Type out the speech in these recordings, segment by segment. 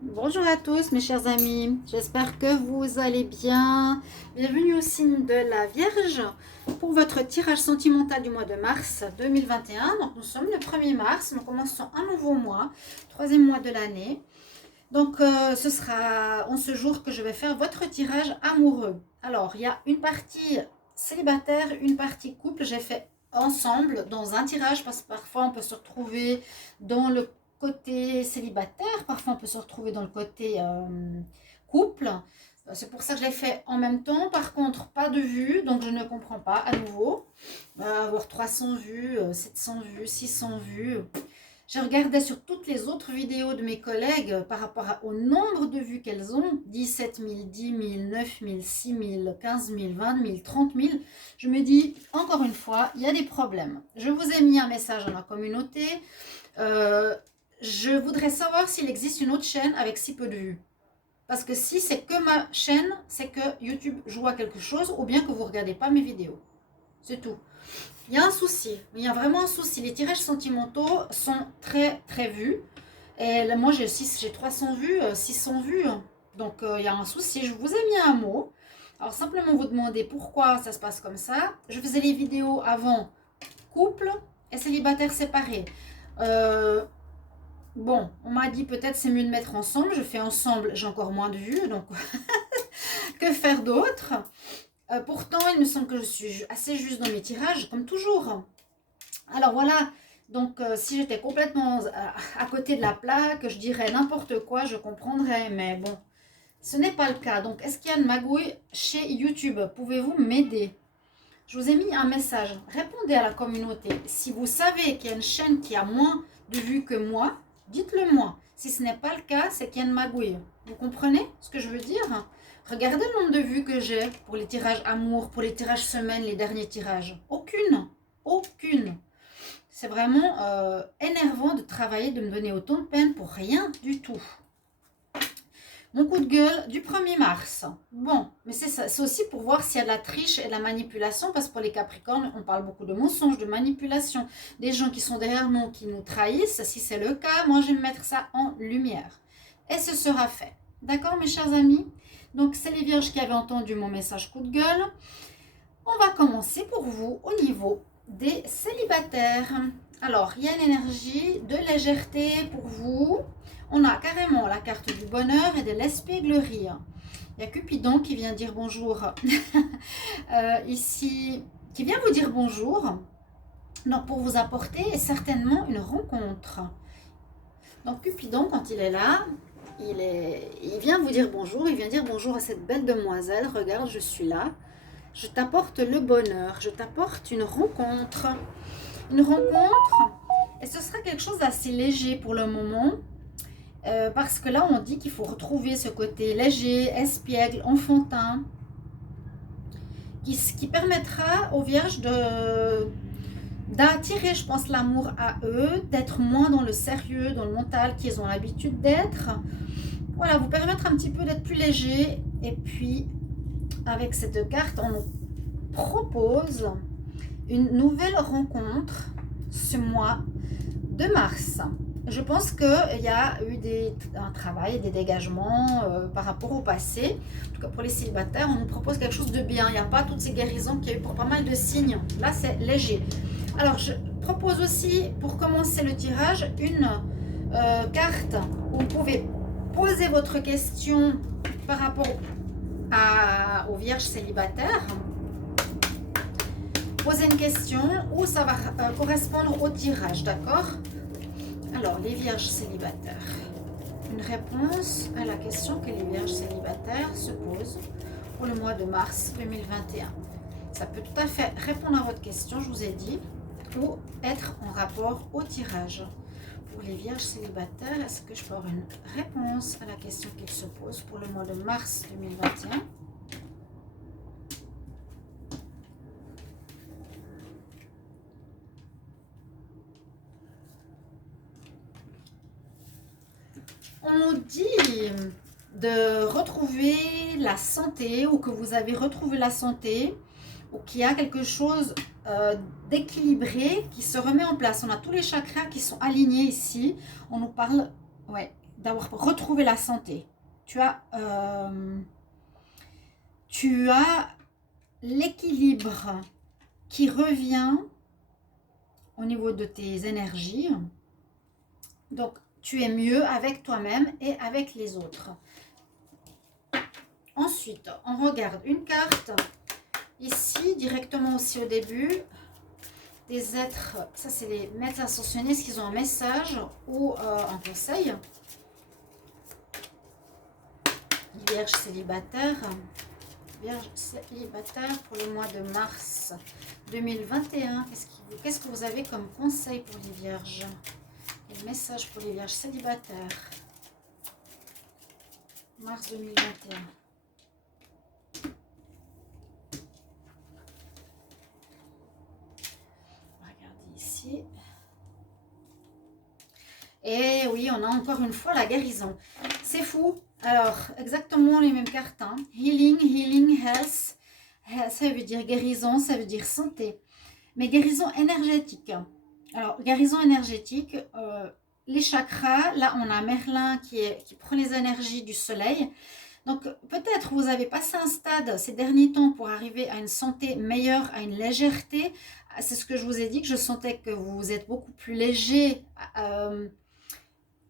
Bonjour à tous mes chers amis, j'espère que vous allez bien. Bienvenue au signe de la Vierge pour votre tirage sentimental du mois de mars 2021. Donc nous sommes le 1er mars, nous commençons un nouveau mois, troisième mois de l'année. Donc ce sera en ce jour que je vais faire votre tirage amoureux. Alors il y a une partie célibataire, une partie couple, j'ai fait ensemble dans un tirage parce que parfois on peut se retrouver dans le côté célibataire, parfois on peut se retrouver dans le côté couple. C'est pour ça que je l'ai fait en même temps. Par contre, pas de vues, donc je ne comprends pas à nouveau. Avoir 300 vues, 700 vues, 600 vues. Je regardais sur toutes les autres vidéos de mes collègues par rapport au nombre de vues qu'elles ont, 17 000, 10 000, 9 000, 6 000, 15 000, 20 000, 30 000. Je me dis, encore une fois, il y a des problèmes. Je vous ai mis un message dans la communauté. Je voudrais savoir s'il existe une autre chaîne avec si peu de vues. Parce que si c'est que ma chaîne, c'est que YouTube joue à quelque chose ou bien que vous ne regardez pas mes vidéos. C'est tout. Il y a un souci, il y a vraiment un souci. Les tirages sentimentaux sont très très vus. Et là, moi j'ai 300 vues, 600 vues. Donc il y a un souci. Je vous ai mis un mot. Alors simplement vous demander pourquoi ça se passe comme ça. Je faisais les vidéos avant couple et célibataire séparés. Bon, on m'a dit peut-être c'est mieux de mettre ensemble. Je fais ensemble, j'ai encore moins de vues. Donc que faire d'autre? Pourtant, il me semble que je suis assez juste dans mes tirages, comme toujours. Alors voilà, donc si j'étais complètement à côté de la plaque, je dirais n'importe quoi, je comprendrais, mais bon, ce n'est pas le cas. Donc, est-ce qu'il y a une magouille chez YouTube? Pouvez-vous m'aider? Je vous ai mis un message. Répondez à la communauté. Si vous savez qu'il y a une chaîne qui a moins de vues que moi, dites-le moi. Si ce n'est pas le cas, c'est qu'il y a une magouille. Vous comprenez ce que je veux dire? Regardez le nombre de vues que j'ai pour les tirages amour, pour les tirages semaine, les derniers tirages. Aucune. Aucune. C'est vraiment énervant de travailler, de me donner autant de peine pour rien du tout. Mon coup de gueule du 1er mars. Bon, mais c'est aussi pour voir s'il y a de la triche et de la manipulation, parce que pour les Capricornes, on parle beaucoup de mensonges, de manipulation, des gens qui sont derrière nous, qui nous trahissent. Si c'est le cas, moi je vais mettre ça en lumière. Et ce sera fait. D'accord, mes chers amis? Donc, c'est les vierges qui avaient entendu mon message coup de gueule. On va commencer pour vous au niveau des célibataires. Alors, il y a une énergie de légèreté pour vous. On a carrément la carte du bonheur et de l'espièglerie. Il y a Cupidon qui vient dire bonjour ici, qui vient vous dire bonjour. Donc, pour vous apporter certainement une rencontre. Donc, Cupidon, quand il est là, il vient vous dire bonjour. Il vient dire bonjour à cette belle demoiselle. Regarde, je suis là. Je t'apporte le bonheur. Je t'apporte une rencontre. Une rencontre. Et ce sera quelque chose d'assez léger pour le moment. Parce que là, on dit qu'il faut retrouver ce côté léger, espiègle, enfantin, qui permettra aux vierges d'attirer, je pense, l'amour à eux, d'être moins dans le sérieux, dans le mental qu'ils ont l'habitude d'être. Voilà, vous permettre un petit peu d'être plus léger. Et puis, avec cette carte, on nous propose une nouvelle rencontre ce mois de mars. Je pense qu'il y a eu un travail, des dégagements par rapport au passé. En tout cas, pour les célibataires, on nous propose quelque chose de bien. Il n'y a pas toutes ces guérisons qu'il y a eu pour pas mal de signes. Là, c'est léger. Alors, je propose aussi, pour commencer le tirage, une carte où vous pouvez poser votre question par rapport aux vierges célibataires. Posez une question où ça va correspondre au tirage, d'accord? Alors, les vierges célibataires. Une réponse à la question que les vierges célibataires se posent pour le mois de mars 2021. Ça peut tout à fait répondre à votre question, je vous ai dit, ou être en rapport au tirage. Pour les vierges célibataires, est-ce que je peux avoir une réponse à la question qu'ils se posent pour le mois de mars 2021? On nous dit de retrouver la santé, ou que vous avez retrouvé la santé, ou qu'il y a quelque chose d'équilibré qui se remet en place. On a tous les chakras qui sont alignés ici. On nous parle, ouais, d'avoir retrouvé la santé. Tu as l'équilibre qui revient au niveau de tes énergies. Donc, tu es mieux avec toi-même et avec les autres. Ensuite, on regarde une carte. Ici, directement aussi au début, des êtres, ça c'est les maîtres ascensionnistes qui ont un message ou un conseil. Vierge célibataire. Vierge célibataire pour le mois de mars 2021. Qu'est-ce que vous avez comme conseil pour les vierges? Et le message pour les vierges célibataires. Mars 2021. Ici. Et oui, on a encore une fois la guérison. C'est fou. Alors, exactement les mêmes cartes. Hein. Healing, healing, health. Ça veut dire guérison, ça veut dire santé. Mais guérison énergétique. Alors, guérison énergétique, les chakras. Là, on a Merlin qui prend les énergies du soleil. Donc, peut-être vous avez passé un stade ces derniers temps pour arriver à une santé meilleure, à une légèreté. C'est ce que je vous ai dit, que je sentais que vous êtes beaucoup plus léger.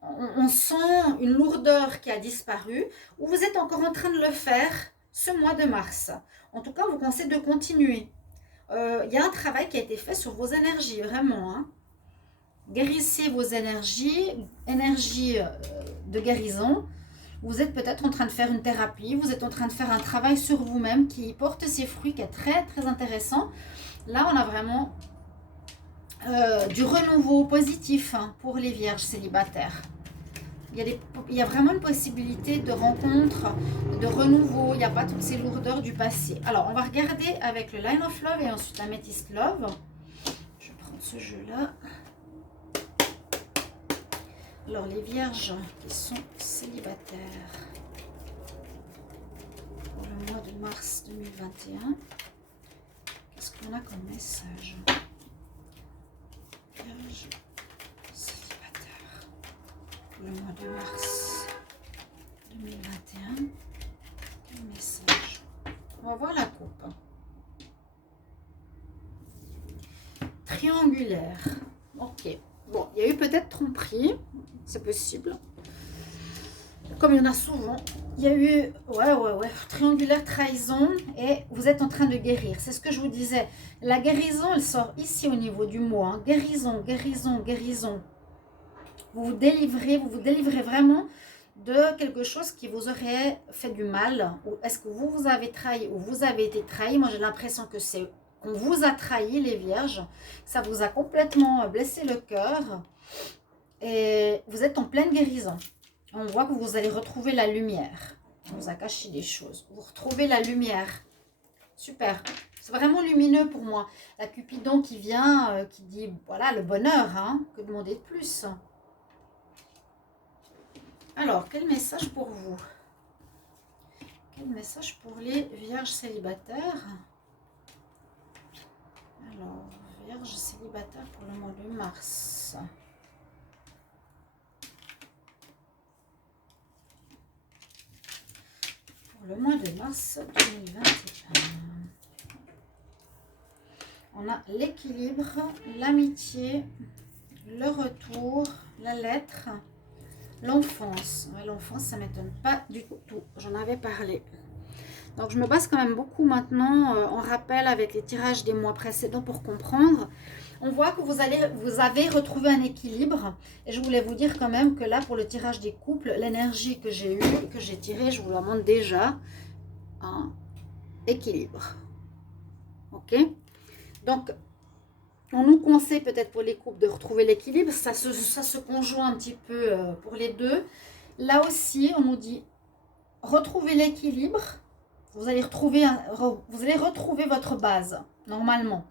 On sent une lourdeur qui a disparu, ou vous êtes encore en train de le faire ce mois de mars. En tout cas, on vous conseille de continuer. Il y a un travail qui a été fait sur vos énergies, vraiment. Hein. Guérissez vos énergies de guérison. Vous êtes peut-être en train de faire une thérapie, vous êtes en train de faire un travail sur vous-même qui porte ses fruits, qui est très très intéressant. Là, on a vraiment du renouveau positif hein, pour les vierges célibataires. Il y a vraiment une possibilité de rencontre, de renouveau. Il n'y a pas toutes ces lourdeurs du passé. Alors, on va regarder avec le Line of Love et ensuite l'Amethyst Love. Je vais prendre ce jeu-là. Alors, les vierges qui sont célibataires pour le mois de mars 2021, qu'est-ce qu'on a comme message? Vierges célibataires pour le mois de mars 2021, quel message? On va voir la coupe. Triangulaire, ok. Bon, il y a eu peut-être tromperie, c'est possible. Comme il y en a souvent, il y a eu, ouais, triangulaire, trahison, et vous êtes en train de guérir. C'est ce que je vous disais. La guérison, elle sort ici au niveau du mot. Hein. Guérison, guérison, guérison. Vous vous délivrez vraiment de quelque chose qui vous aurait fait du mal. Ou est-ce que vous avez trahi ou vous avez été trahi? Moi, j'ai l'impression que c'est qu'on vous a trahi, les vierges. Ça vous a complètement blessé le cœur. Et vous êtes en pleine guérison. On voit que vous allez retrouver la lumière. On vous a caché des choses. Vous retrouvez la lumière. Super. C'est vraiment lumineux pour moi. La Cupidon qui vient, qui dit, voilà, le bonheur. Hein, que demander de plus? Alors, quel message pour vous? Quel message pour les vierges célibataires? Alors, vierges célibataires pour le mois de mars. Pour le mois de mars 2021. On a l'équilibre, l'amitié, le retour, la lettre, l'enfance. Ouais, l'enfance, ça ne m'étonne pas du tout. J'en avais parlé. Donc, je me base quand même beaucoup maintenant en rappel avec les tirages des mois précédents pour comprendre. On voit que vous avez retrouvé un équilibre. Et je voulais vous dire quand même que là, pour le tirage des couples, l'énergie que j'ai eue, que j'ai tirée, je vous la montre déjà. Hein, équilibre. Ok? Donc, on nous conseille peut-être pour les couples de retrouver l'équilibre. Ça se conjoint un petit peu pour les deux. Là aussi, on nous dit retrouver l'équilibre. Vous allez retrouver votre base, normalement.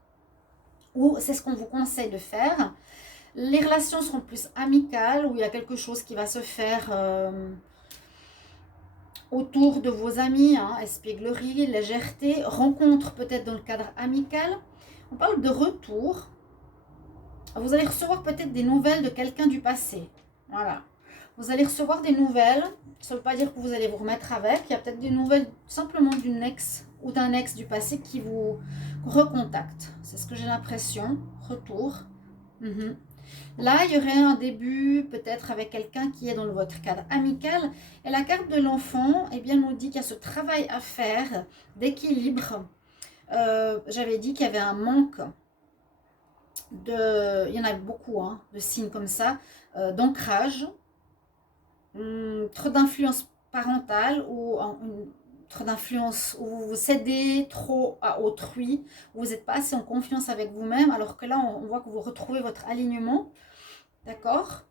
Ou c'est ce qu'on vous conseille de faire. Les relations seront plus amicales, où il y a quelque chose qui va se faire autour de vos amis. Hein, espièglerie, légèreté, rencontre peut-être dans le cadre amical. On parle de retour. Vous allez recevoir peut-être des nouvelles de quelqu'un du passé. Voilà. Vous allez recevoir des nouvelles. Ça ne veut pas dire que vous allez vous remettre avec. Il y a peut-être des nouvelles simplement d'une ex ou d'un ex du passé qui vous recontacte. C'est ce que j'ai l'impression. Retour. Mhm. Là, il y aurait un début peut-être avec quelqu'un qui est dans votre cadre amical. Et la carte de l'enfant, eh bien, nous dit qu'il y a ce travail à faire d'équilibre. J'avais dit qu'il y avait un manque il y en a beaucoup, hein, de signes comme ça, d'ancrage, trop d'influence parentale ou trop d'influence où vous vous cédez trop à autrui, où vous n'êtes pas assez en confiance avec vous-même, alors que là, on voit que vous retrouvez votre alignement, d'accord?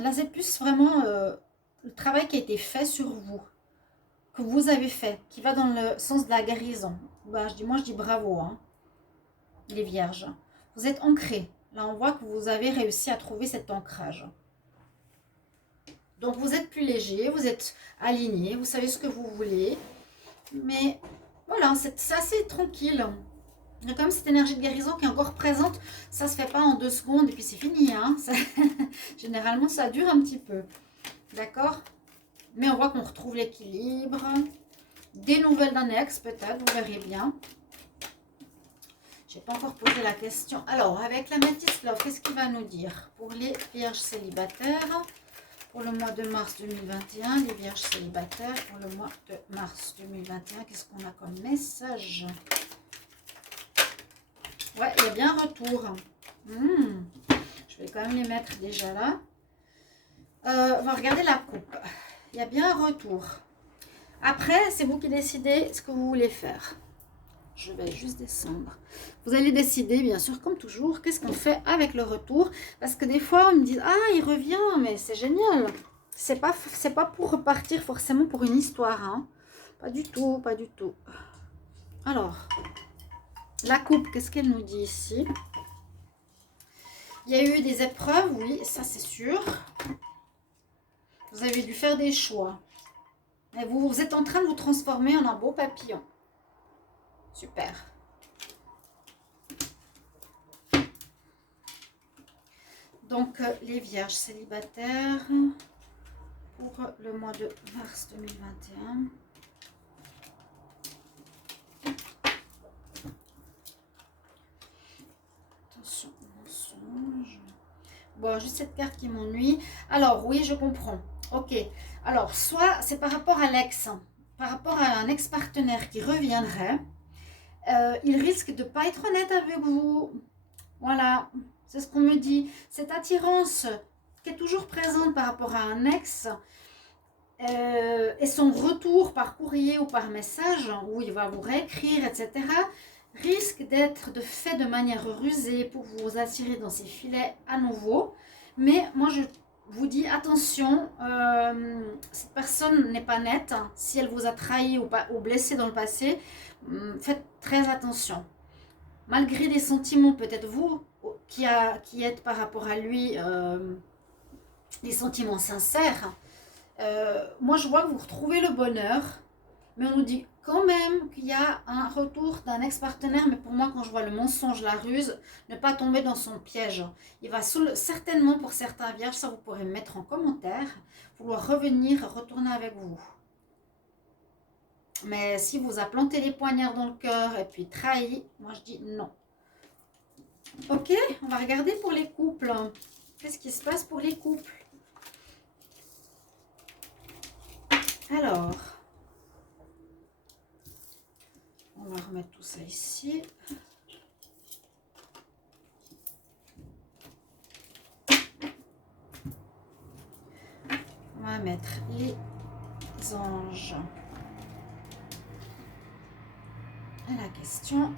Là, c'est plus vraiment le travail qui a été fait sur vous, que vous avez fait, qui va dans le sens de la guérison. Ben, je dis bravo, hein, les vierges. Vous êtes ancrés. Là, on voit que vous avez réussi à trouver cet ancrage. Donc, vous êtes plus léger, vous êtes aligné, vous savez ce que vous voulez. Mais voilà, c'est assez tranquille. Il y a quand même cette énergie de guérison qui est encore présente. Ça ne se fait pas en 2 secondes et puis c'est fini. Hein. Généralement, ça dure un petit peu. D'accord? Mais on voit qu'on retrouve l'équilibre. Des nouvelles d'un ex, peut-être, vous verrez bien. Je n'ai pas encore posé la question. Alors, avec la Métis Love, qu'est-ce qu'il va nous dire pour les vierges célibataires pour le mois de mars 2021, les vierges célibataires pour le mois de mars 2021, qu'est-ce qu'on a comme message? Ouais, il y a bien un retour. Je vais quand même les mettre déjà là. On va regarder la coupe. Il y a bien un retour. Après, c'est vous qui décidez ce que vous voulez faire. Je vais juste descendre. Vous allez décider, bien sûr, comme toujours, qu'est-ce qu'on fait avec le retour. Parce que des fois, on me dit, ah, il revient, mais c'est génial. C'est pas pour repartir forcément pour une histoire. Hein. Pas du tout, pas du tout. Alors, la coupe, qu'est-ce qu'elle nous dit ici? Il y a eu des épreuves, oui, ça c'est sûr. Vous avez dû faire des choix. Et vous êtes en train de vous transformer en un beau papillon. Super. Donc, les vierges célibataires pour le mois de mars 2021. Attention, mensonge. Bon, juste cette carte qui m'ennuie. Alors, oui, je comprends. Ok. Alors, soit c'est par rapport à l'ex, par rapport à un ex-partenaire qui reviendrait. Il risque de ne pas être honnête avec vous. Voilà, c'est ce qu'on me dit. Cette attirance qui est toujours présente par rapport à un ex et son retour par courrier ou par message, où il va vous réécrire, etc., risque d'être fait de manière rusée pour vous attirer dans ses filets à nouveau. Mais moi, je vous dis attention, cette personne n'est pas nette. Si elle vous a trahi ou blessé dans le passé, faites très attention. Malgré des sentiments, peut-être vous, qui êtes par rapport à lui, des sentiments sincères, moi je vois que vous retrouvez le bonheur, mais on nous dit quand même qu'il y a un retour d'un ex-partenaire, mais pour moi quand je vois le mensonge, la ruse, ne pas tomber dans son piège. Il va certainement, pour certains vierges, ça vous pourrez mettre en commentaire, vouloir revenir, retourner avec vous. Mais si vous a planté les poignards dans le cœur et puis trahi, moi je dis non. Ok, on va regarder pour les couples. Qu'est-ce qui se passe pour les couples? Alors, on va remettre tout ça ici. On va mettre les anges à la question.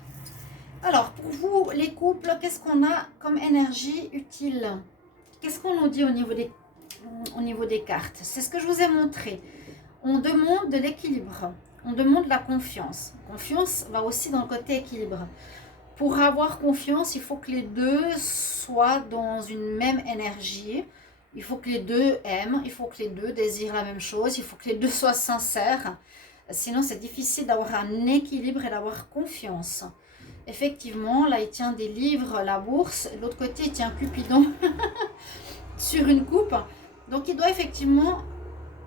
Alors, pour vous, les couples, qu'est-ce qu'on a comme énergie utile? Qu'est-ce qu'on nous dit au niveau des cartes? C'est ce que je vous ai montré. On demande de l'équilibre. On demande la confiance. Confiance va aussi dans le côté équilibre. Pour avoir confiance, il faut que les deux soient dans une même énergie. Il faut que les deux aiment. Il faut que les deux désirent la même chose. Il faut que les deux soient sincères. Sinon, c'est difficile d'avoir un équilibre et d'avoir confiance. Effectivement, là, il tient des livres, la bourse. De l'autre côté, il tient Cupidon sur une coupe. Donc, il doit effectivement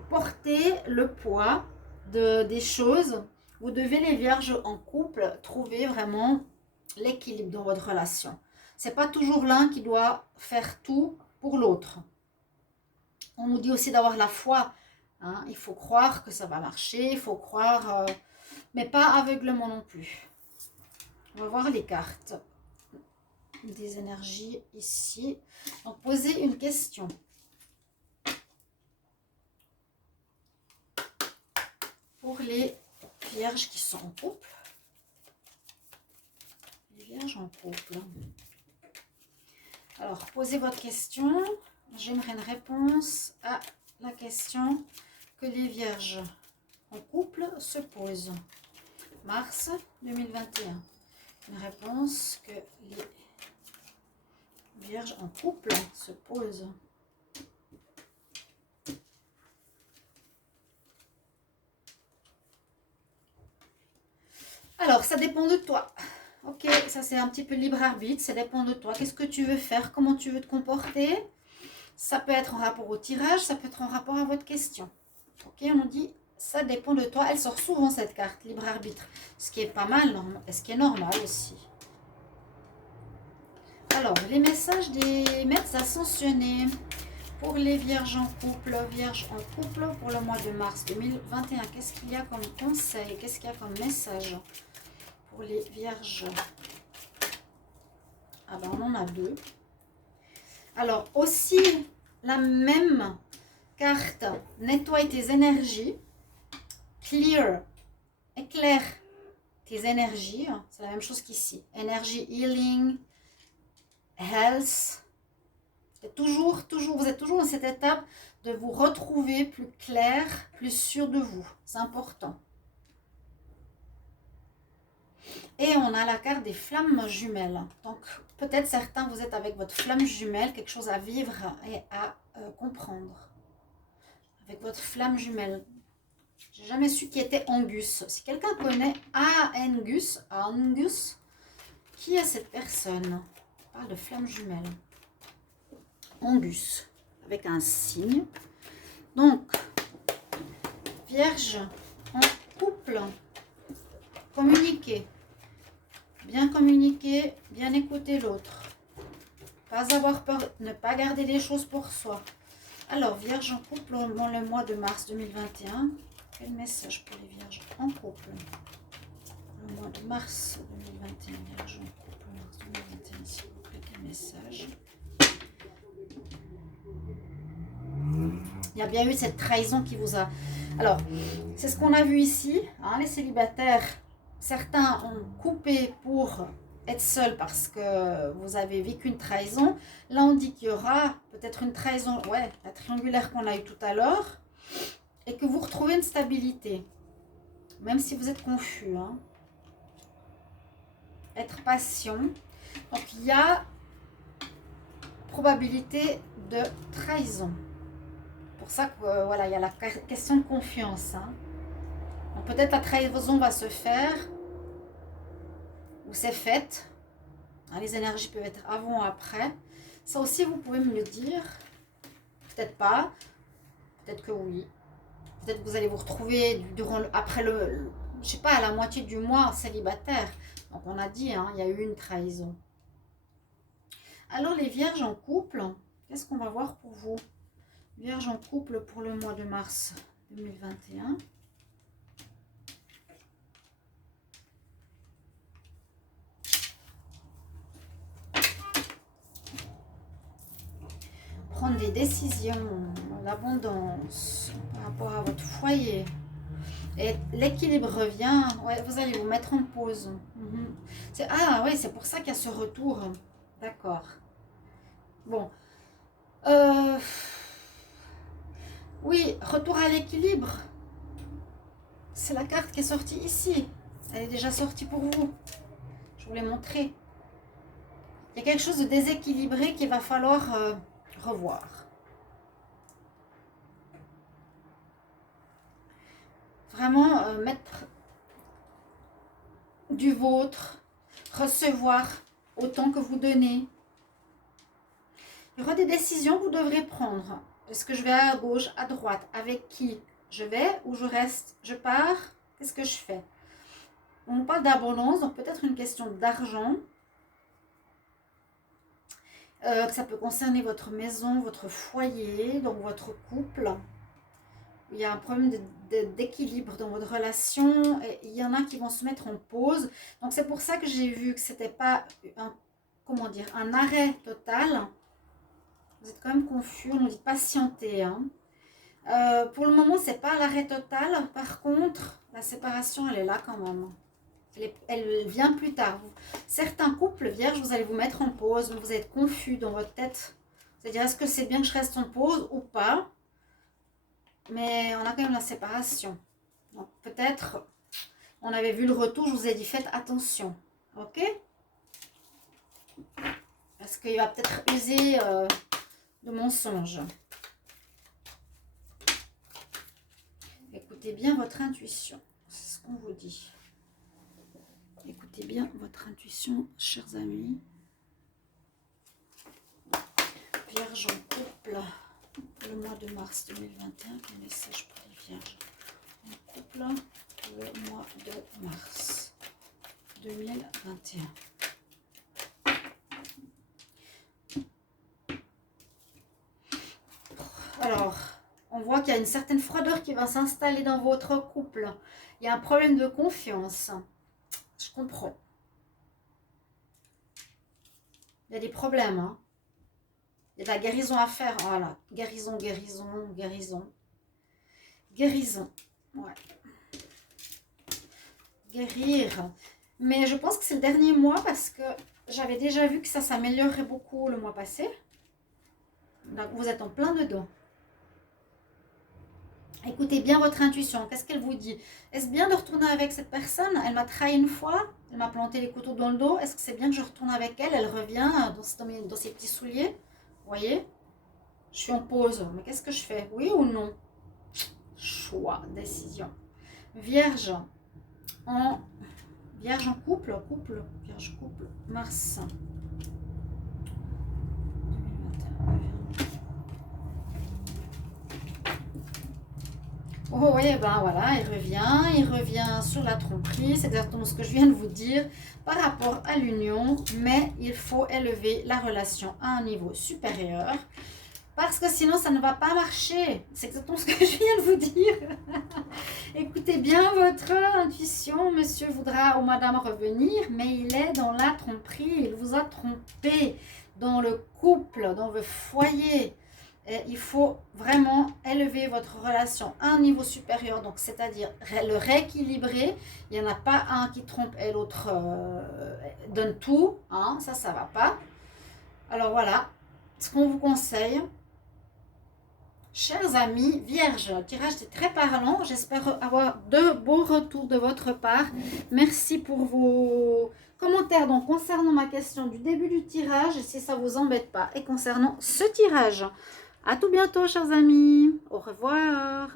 porter le poids des choses. Vous devez, les vierges en couple, trouver vraiment l'équilibre dans votre relation. C'est pas toujours l'un qui doit faire tout pour l'autre. On nous dit aussi d'avoir la foi. Hein. Il faut croire que ça va marcher, il faut croire, mais pas aveuglement non plus. On va voir les cartes des énergies ici. Donc, posez une question. Pour les vierges qui sont en couple. Les vierges en couple. Alors, posez votre question. J'aimerais une réponse à la question que les vierges en couple se posent. Mars 2021. Une réponse que les vierges en couple se posent. Alors, ça dépend de toi. Ok, ça c'est un petit peu libre arbitre, ça dépend de toi. Qu'est-ce que tu veux faire? Comment tu veux te comporter? Ça peut être en rapport au tirage, ça peut être en rapport à votre question. Ok, on nous dit, ça dépend de toi. Elle sort souvent cette carte, libre arbitre. Ce qui est pas mal, ce qui est normal aussi. Alors, les messages des maîtres ascensionnés pour les vierges en couple, pour le mois de mars 2021. Qu'est-ce qu'il y a comme conseil? Qu'est-ce qu'il y a comme message pour les vierges? Ah ben, on en a deux. Alors, aussi, la même carte, nettoie tes énergies. Clear, éclaire tes énergies. C'est la même chose qu'ici. Énergie healing, health. Toujours, vous êtes toujours dans cette étape de vous retrouver plus clair, plus sûr de vous. C'est important. Et on a la carte des flammes jumelles. Donc, peut-être certains, vous êtes avec votre flamme jumelle, quelque chose à vivre et à comprendre. Avec votre flamme jumelle. J'ai jamais su qui était Angus. Si quelqu'un connaît Angus, qui est cette personne? On parle de flamme jumelle. Angus, avec un signe. Donc, vierge en couple, communiquer. Bien communiquer, bien écouter l'autre. Pas avoir peur, ne pas garder les choses pour soi. Alors, vierge en couple, dans le mois de mars 2021. Quel message pour les vierges en couple? Le mois de mars 2021, vierge en couple, mars 2021, s'il vous plaît, quel message? Il y a bien eu cette trahison qui vous a... Alors, c'est ce qu'on a vu ici, hein, les célibataires. Certains ont coupé pour être seuls parce que vous avez vécu une trahison. Là, on dit qu'il y aura peut-être une trahison, ouais, la triangulaire qu'on a eue tout à l'heure, et que vous retrouvez une stabilité, même si vous êtes confus. Hein. Être patient. Donc, il y a probabilité de trahison. Pour ça que, voilà, il y a la question de confiance. Hein. Donc, peut-être la trahison va se faire, ou c'est faite. Hein, les énergies peuvent être avant ou après. Ça aussi, vous pouvez me le dire. Peut-être pas. Peut-être que oui. Peut-être que vous allez vous retrouver après je sais pas, à la moitié du mois célibataire. Donc, on a dit, hein, il y a eu une trahison. Alors, les vierges en couple, qu'est-ce qu'on va voir pour vous? Vierge en couple pour le mois de mars 2021. Prendre des décisions, l'abondance par rapport à votre foyer. Et l'équilibre revient, ouais, vous allez vous mettre en pause. Ah oui, c'est pour ça qu'il y a ce retour. D'accord. Bon. Oui, retour à l'équilibre. C'est la carte qui est sortie ici. Elle est déjà sortie pour vous. Je vous l'ai montré. Il y a quelque chose de déséquilibré qu'il va falloir revoir. Vraiment mettre du vôtre, recevoir autant que vous donnez. Il y aura des décisions que vous devrez prendre. Est-ce que je vais à gauche, à droite? Avec qui? Je vais ou je reste? Je pars? Qu'est-ce que je fais? On parle d'abondance, donc peut-être une question d'argent. Que ça peut concerner votre maison, votre foyer, donc votre couple. Il y a un problème d'équilibre dans votre relation et il y en a qui vont se mettre en pause. Donc c'est pour ça que j'ai vu que c'était pas un, comment dire, un arrêt total. Vous êtes quand même confus, on nous dit patienter. Hein. Pour le moment, c'est pas l'arrêt total. Par contre, la séparation, elle est là quand même. Elle vient plus tard. Certains couples vierges, vous allez vous mettre en pause, vous êtes confus dans votre tête. C'est-à-dire, est-ce que c'est bien que je reste en pause ou pas? Mais on a quand même la séparation. Donc peut-être, on avait vu le retour, je vous ai dit faites attention. Ok? Parce qu'il va peut-être user de mensonges. Écoutez bien votre intuition. C'est ce qu'on vous dit. Écoutez bien votre intuition, chers amis. Vierge en couple, le mois de mars 2021. Quel message pour les vierges en couple, le mois de mars 2021. Alors, on voit qu'il y a une certaine froideur qui va s'installer dans votre couple. Il y a un problème de confiance. Je comprends. Il y a des problèmes. Hein. Il y a de la guérison à faire. Voilà. Guérison, guérison, guérison. Guérison. Ouais. Guérir. Mais je pense que c'est le dernier mois parce que j'avais déjà vu que ça s'améliorerait beaucoup le mois passé. Donc vous êtes en plein dedans. Écoutez bien votre intuition. Qu'est-ce qu'elle vous dit? Est-ce bien de retourner avec cette personne? Elle m'a trahi une fois. Elle m'a planté les couteaux dans le dos. Est-ce que c'est bien que je retourne avec elle? Elle revient dans ses petits souliers. Vous voyez? Je suis en pause. Mais qu'est-ce que je fais? Oui ou non? Choix, décision. Vierge en couple, vierge couple, mars 2021. Oh oui, ben voilà, il revient sur la tromperie, c'est exactement ce que je viens de vous dire par rapport à l'union, mais il faut élever la relation à un niveau supérieur, parce que sinon ça ne va pas marcher, c'est exactement ce que je viens de vous dire. Écoutez bien votre intuition, monsieur voudra ou madame revenir, mais il est dans la tromperie, il vous a trompé dans le couple, dans le foyer. Et il faut vraiment élever votre relation à un niveau supérieur, donc c'est-à-dire le rééquilibrer. Il n'y en a pas un qui trompe et l'autre donne tout, hein, ça ne va pas. Alors voilà, ce qu'on vous conseille, chers amis vierges, le tirage est très parlant, j'espère avoir de beaux retours de votre part. Merci pour vos commentaires donc, concernant ma question du début du tirage, si ça ne vous embête pas, et concernant ce tirage. À tout bientôt, chers amis. Au revoir.